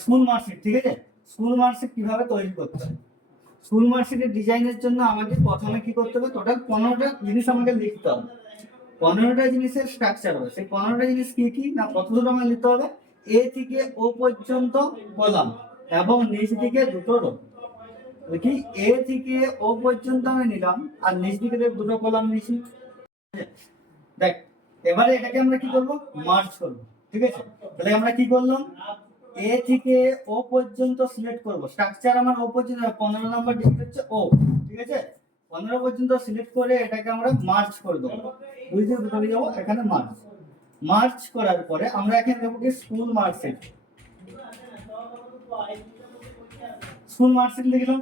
School marksheet, ঠিক আছে। School marksheet কিভাবে তৈরি করতে হয়? স্কুল মার্কশিটের ডিজাইনের জন্য আমাকে প্রথমে কি করতে হবে, টোটাল 15টা জিনিস আমাকে লিখতে হবে। 15টা জিনিসের স্ট্রাকচার হবে। সেই 15টা জিনিস কি কি না, কতদূর আমার লিখতে হবে, এ থেকে ও পর্যন্ত কলাম এবং নিচ দিকে দুটো রো। দেখি এ থেকে ও পর্যন্ত আমি নিলাম আর নিচ দিকে দুটো কলাম নিয়েছি। দেখ এবারে এটাকে আমরা কি করব, মার্জ করব, ঠিক আছে। তাহলে আমরা কি করলাম, এ থেকে ও পর্যন্ত সিলেক্ট করব। স্ট্রাকচার আমার ও পর্যন্ত, 15 নম্বর ডিজিট হচ্ছে ও, ঠিক আছে। 15 পর্যন্ত সিলেক্ট করে এটাকে আমরা মার্জ করে দেব। বুঝতে পেরে যাবো এখানে মার্জ। মার্জ করার পরে আমরা এখানে দেবো কি স্কুল মার্কশিট। স্কুল মার্কশিট লিখলাম।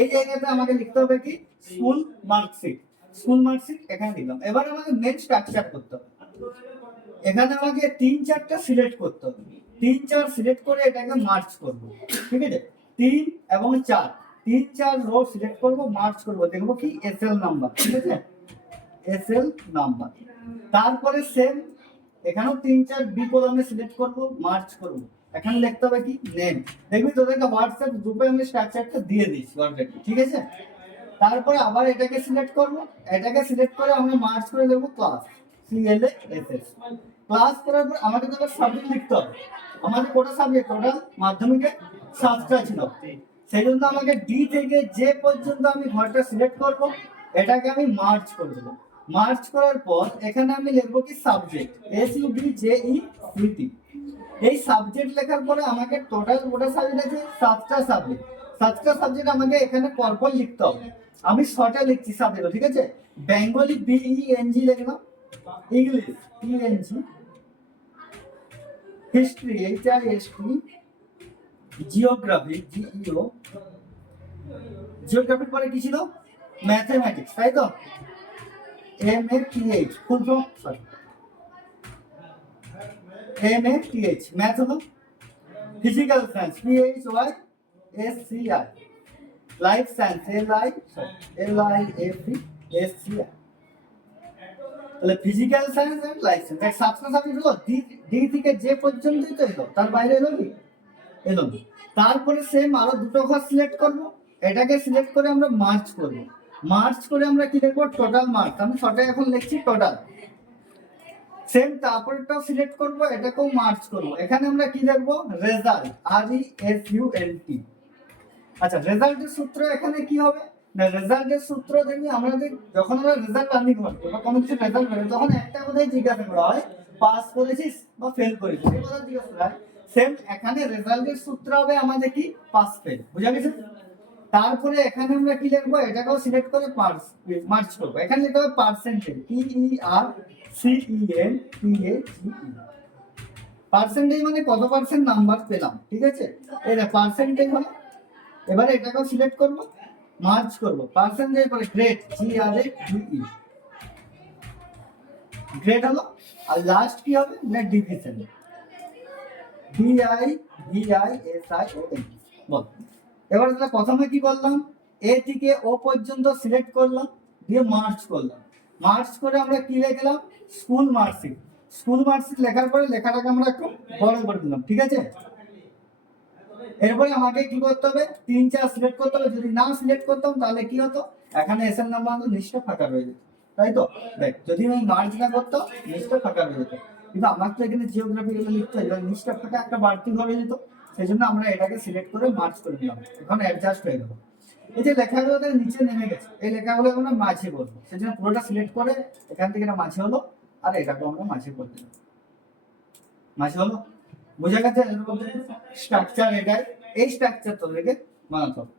এই জায়গাতে আমাকে লিখতে হবে কি স্কুল মার্কশিট। স্কুল মার্কশিট এখানে দিলাম। এবার আমাকে মেন স্ট্রাকচার করতে হবে। এখানে আমাকে 3-4টা সিলেক্ট করতে হবে। 3-4 সিলেক্ট করে এটাকে মার্জ করব, ঠিক আছে। 3 এবং 4, 3-4 রো সিলেক্ট করব, মার্জ করব, দেখব কি এসএল নাম্বার, ঠিক আছে, এসএল নাম্বার। তারপরে সেম এখানেও 3-4 বি কলামে সিলেক্ট করব, মার্জ করব। এখানে লিখতে হবে কি নেম। দেখবি তোদেরকে হোয়াটসঅ্যাপ গ্রুপে আমি স্ট্রাকচারটা দিয়ে দিচ্ছি অলরেডি, ঠিক আছে। তারপরে আবার এটাকে সিলেক্ট করব, এটাকে সিলেক্ট করে আমরা মার্জ করে দেব ক্লাস, CLASS। ক্লাস করার পর আমাকে তো সাবজেক্ট লিখতে হবে। আমাদের কোটা সাবজেক্ট, টোটাল মাধ্যমিকে 7টা ছিল। সেই জন্য আমাকে ডি থেকে জে পর্যন্ত আমি ঘরটা সিলেক্ট করব, এটাকে আমি মার্জ করে দেব। মার্জ করার পর এখানে আমি লিখব কি সাবজেক্ট, SUBJECT। এই সাবজেক্ট লেখার পরে আমাকে টোটাল কোটা সাবজেক্ট আছে 7টা সাবজেক্ট। 7টা সাবজেক্ট আমাকে এখানে পরপর লিখতে হবে। আমি 6টা লিখছি সাবজেক্ট, ঠিক আছে। বেঙ্গলি BENG লিখলাম, English PNG, history HIST, geography GEO, জিওগ্রাফির পরে কি ছিল, ম্যাথমেটিক্স, তাই তো, MATH, full form, sorry MATH, math হলো। Physical science PHYSCI, life science LIFESCI। তাহলে physical science and life science, এক 7টা সাবজেক্ট হলো। ডি থেকে জে পর্যন্তই তো এলো, তার বাইরে এলো কি, এলো না। তারপরে সেম আরো দুটো ঘর সিলেক্ট করব, এটাকে সিলেক্ট করে আমরা মার্জ করব। মার্জ করে আমরা কি লিখব, টোটাল মার্কস। আমি 6টা এখন লিখছি টোটাল। সেম তারপরেটাও সিলেক্ট করব, এটাকেও মার্জ করব। এখানে আমরা কি লিখব, রেজাল্ট, RESULT। আচ্ছা, রেজাল্টের সূত্র এখানে কি হবে না, রেজাল্টের সূত্র দেখবি আমাদের যখন আমরা রেজাল্ট আর্নিং করি বা কোনো কিছু রেজাল্ট করে, তখন একটা কথাই জিজ্ঞাসা করা হয়, পাস করেছিস বা ফেল করেছিস, এই কথা জিজ্ঞাসা করা হয়। সেম এখানে রেজাল্টের সূত্র হবে আমাদের কি পাস ফেল, বুঝা গেছে। তারপরে এখানে আমরা কি লিখবো, এটাকেও সিলেক্ট করে মার্জ করব। এখানে লিখতে হবে পার্সেন্টেজ, PERCENTAGE। পার্সেন্টেজ মানে কত পার্সেন্ট নাম্বার পেলাম, ঠিক আছে, এটা পার্সেন্টেজ হলো। এবারে এটাকেও সিলেক্ট করব, মার্জ করব। পার্সেন্টেজ পরে গ্রেড, GRADE, গ্রেড হলো। আর লাস্ট কি হবে না, ডিভিশন, DIVISION। বল এবার তাহলে প্রথমে কি করলাম, এ থেকে ও পর্যন্ত সিলেক্ট করলাম, দিয়ে মার্জ করলাম। মার্জ করে আমরা কি লিখলাম, স্কুল মার্কশিট। স্কুল মার্কশিট লেখার পরে লেখাটাকে আমরা একটু বড় করে দিলাম, ঠিক আছে। এরপরে আমাকে কি করতে হবে, 3-4 সিলেক্ট করতে হবে। যদি না সিলেক্ট করতাম তাহলে কি হতো, এখানে এসএন নাম্বার লিস্টটা ফাঁকা রয়ে যেত, তাই তো। দেখ যদি আমি মার্জ না করতাম লিস্টটা ফাঁকা রয়ে যেত, কিন্তু আমার তো এখানে জিওগ্রাফি গুলো লিখতে হয়, লিস্টটা ফাঁকা একটা বাড়তি হয়ে যেত। সেই জন্য আমরা এটাকে সিলেক্ট করে মার্জ করে দিলাম, এখন অ্যাডজাস্ট হয়ে গেল। এই যে লেখাগুলো নিচে নেমে গেছে, এই লেখাগুলো আমরা মাঝে বলবো। সেই জন্য পুরোটা সিলেক্ট করে এখান থেকে এটা মাঝে হলো, আর এটাকে আমরা মাঝে করে দিলাম, মাঝে হলো। বোঝা গেছে স্ট্রাকচার এটাই। এই স্ট্রাকচার তোদেরকে বানাতে হবে।